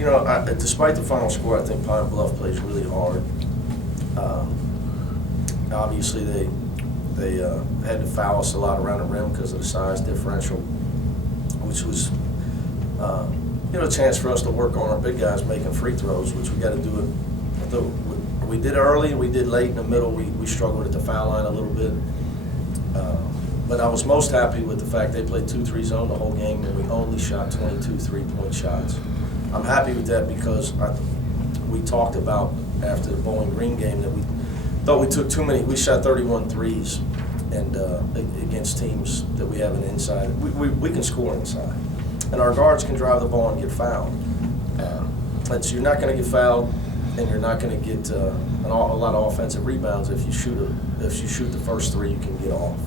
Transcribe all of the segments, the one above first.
You know, despite the final score, I think Pine Bluff plays really hard. Obviously, they had to foul us a lot around the rim because of the size differential, which was you know, a chance for us to work on our big guys making free throws, which we got to do it. We did early, we did late in the middle. We struggled at the foul line a little bit. But I was most happy with the fact they played 2-3 zone the whole game, and we only shot 22 3-point shots. I'm happy with that because we talked about after the Bowling Green game that we thought we took too many. We shot 31 threes, and against teams that we have an inside. We can score inside, and our guards can drive the ball and get fouled. You're not going to get fouled, and you're not going to get a lot of offensive rebounds if you shoot the first three you can get off.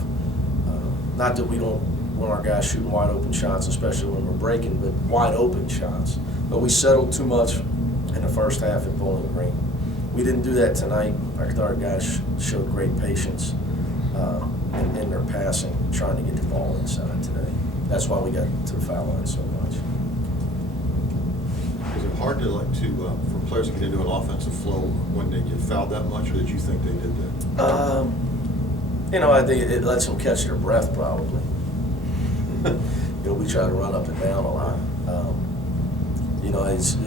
Not that we don't want our guys shooting wide open shots, especially when we're breaking, but wide open shots. But we settled too much in the first half at Bowling Green. We didn't do that tonight. I thought our guys showed great patience in their passing, trying to get the ball inside today. That's why we got to the foul line so much. Is it hard to for players to get into an offensive flow when they get fouled that much, or did you think they did that? You know, I think it lets them catch their breath probably. You know, we try to run up and down a lot. You know, it just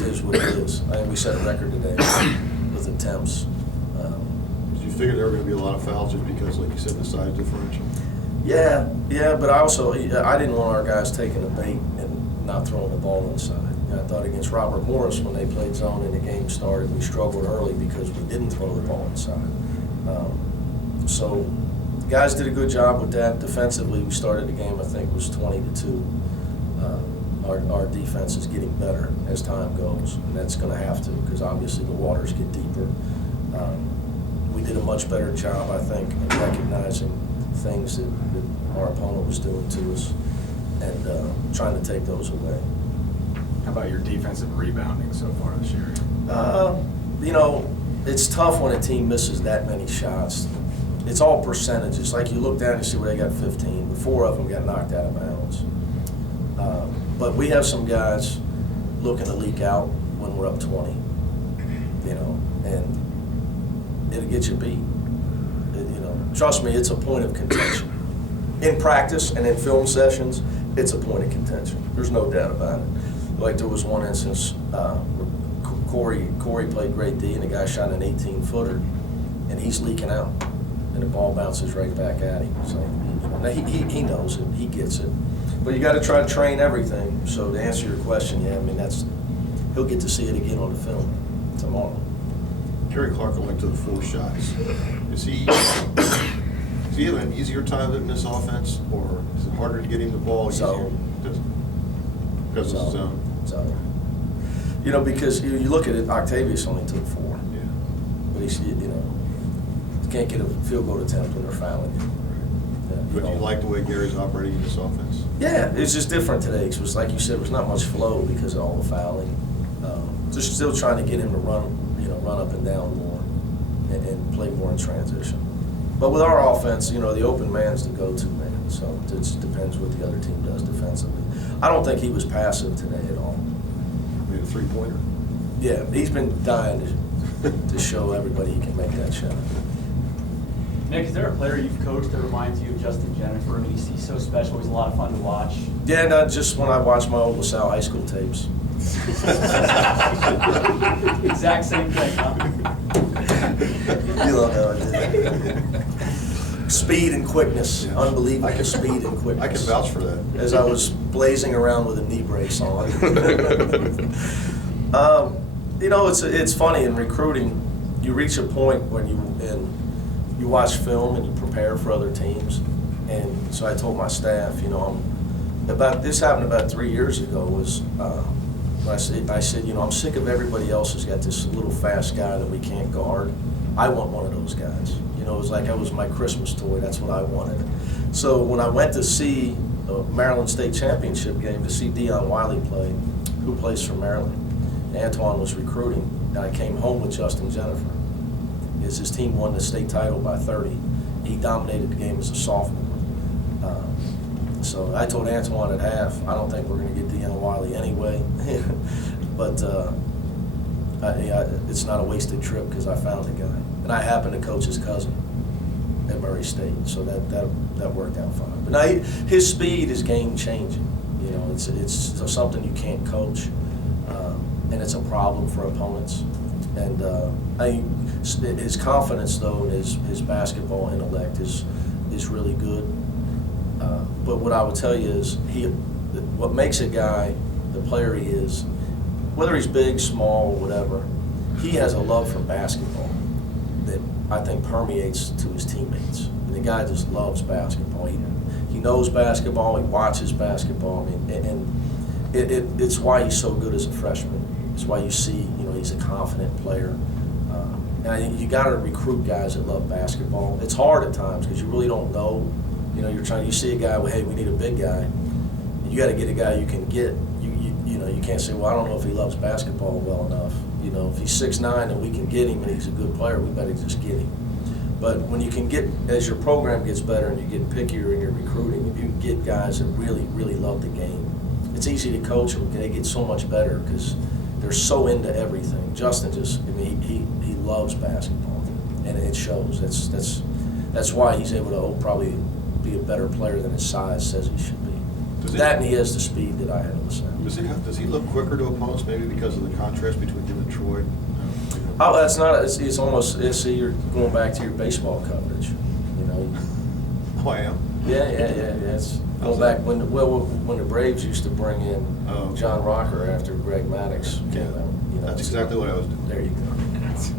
is what it is. I think we set a record today with attempts. Did you figure there were going to be a lot of fouls just because, like you said, the size differential? Yeah, but I didn't want our guys taking the bait and not throwing the ball inside. I thought against Robert Morris when they played zone and the game started, we struggled early because we didn't throw the ball inside. So the guys did a good job with that. Defensively, we started the game, I think, was 20-2. Our defense is getting better as time goes, and that's going to have to because obviously the waters get deeper. We did a much better job, I think, in recognizing things that our opponent was doing to us and trying to take those away. How about your defensive rebounding so far this year? You know, it's tough when a team misses that many shots. It's all percentages. Like you look down and see where they got 15, but 4 of them got knocked out of bounds. But we have some guys looking to leak out when we're up 20, you know, and it'll get you beat. You know, trust me, it's a point of contention. In practice and in film sessions, it's a point of contention. There's no doubt about it. Like there was one instance, Corey played great D, and the guy shot an 18-footer, and he's leaking out, and the ball bounces right back at him. So he knows it, he gets it. But you got to try to train everything. So to answer your question, yeah, I mean he'll get to see it again on the film tomorrow. Kerry Clark went to the 4 shots. Does he have an easier time in this offense, or is it harder to get him the ball? So, because of the zone. So, you know, because you look at it, Octavius only took 4. Yeah. But he's, you know, can't get a field goal attempt when they're fouling you. But do you like the way Gary's operating in this offense? Yeah, it's just different today. It was like you said, it was not much flow because of all the fouling. Just still trying to get him to run up and down more and play more in transition. But with our offense, you know, the open man's the go-to man. So it just depends what the other team does defensively. I don't think he was passive today at all. Made a 3-pointer. Yeah, he's been dying to show everybody he can make that shot. Nick, is there a player you've coached that reminds you of Justin Jennifer? I mean, he's so special. He's a lot of fun to watch. Yeah, not just when I watch my old LaSalle high school tapes. Exact same thing, huh? You don't know it. Speed and quickness, yeah. Unbelievable speed and quickness. I can vouch for that. As I was blazing around with a knee brace on. You know, it's funny in recruiting. You reach a point when you watch film and you prepare for other teams. And so I told my staff, you know, this happened about 3 years ago. Was I said, you know, I'm sick of everybody else has got this little fast guy that we can't guard. I want one of those guys. You know, it was like that was my Christmas toy. That's what I wanted. So when I went to see the Maryland State Championship game to see Dion Wiley play, who plays for Maryland, Antoine was recruiting, and I came home with Justin Jennifer. His team won the state title by 30. He dominated the game as a sophomore. So I told Antoine at half, I don't think we're going to get Dion Wiley Valley anyway. But it's not a wasted trip because I found the guy. And I happen to coach his cousin at Murray State, so that worked out fine. But now his speed is game changing. You know, it's something you can't coach, and it's a problem for opponents. And his confidence though, and his basketball intellect is really good. But what I would tell you is what makes a guy the player he is, whether he's big, small, whatever, he has a love for basketball that I think permeates to his teammates. And the guy just loves basketball. He knows basketball. He watches basketball. I mean, and it's why he's so good as a freshman. It's why you see, he's a confident player. And I think you got to recruit guys that love basketball. It's hard at times because you really don't know. You see a guy, well, hey, we need a big guy. You got to get a guy you can get. You can't say, well, I don't know if he loves basketball well enough. If he's 6'9" and we can get him and he's a good player, we better just get him. But when you can get, as your program gets better and you get pickier in your recruiting, if you can get guys that really, really love the game, it's easy to coach them. They get so much better because they're so into everything. Justin he loves basketball, and it shows. That's why he's able to probably be a better player than his size says he should be. And he has the speed that I have on the side. Does he look quicker to opponents, maybe because of the contrast between him and Troy? Oh, that's not. It's almost. You're going back to your baseball coverage. Oh, I am. Yeah. It's going back when the Braves used to bring in John Rocker after Greg Maddox came out. That's exactly what I was doing. There you go.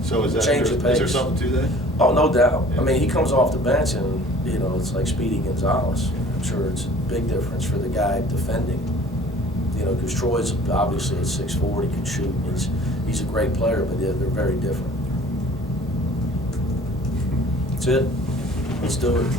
So is Change of pace. there something to that? Oh, no doubt. Yeah. I mean, he comes off the bench and it's like Speedy Gonzalez. I'm sure it's a big difference for the guy defending. Because Troy's obviously at 6'4", he can shoot. He's a great player, but they're very different. That's it. Let's do it.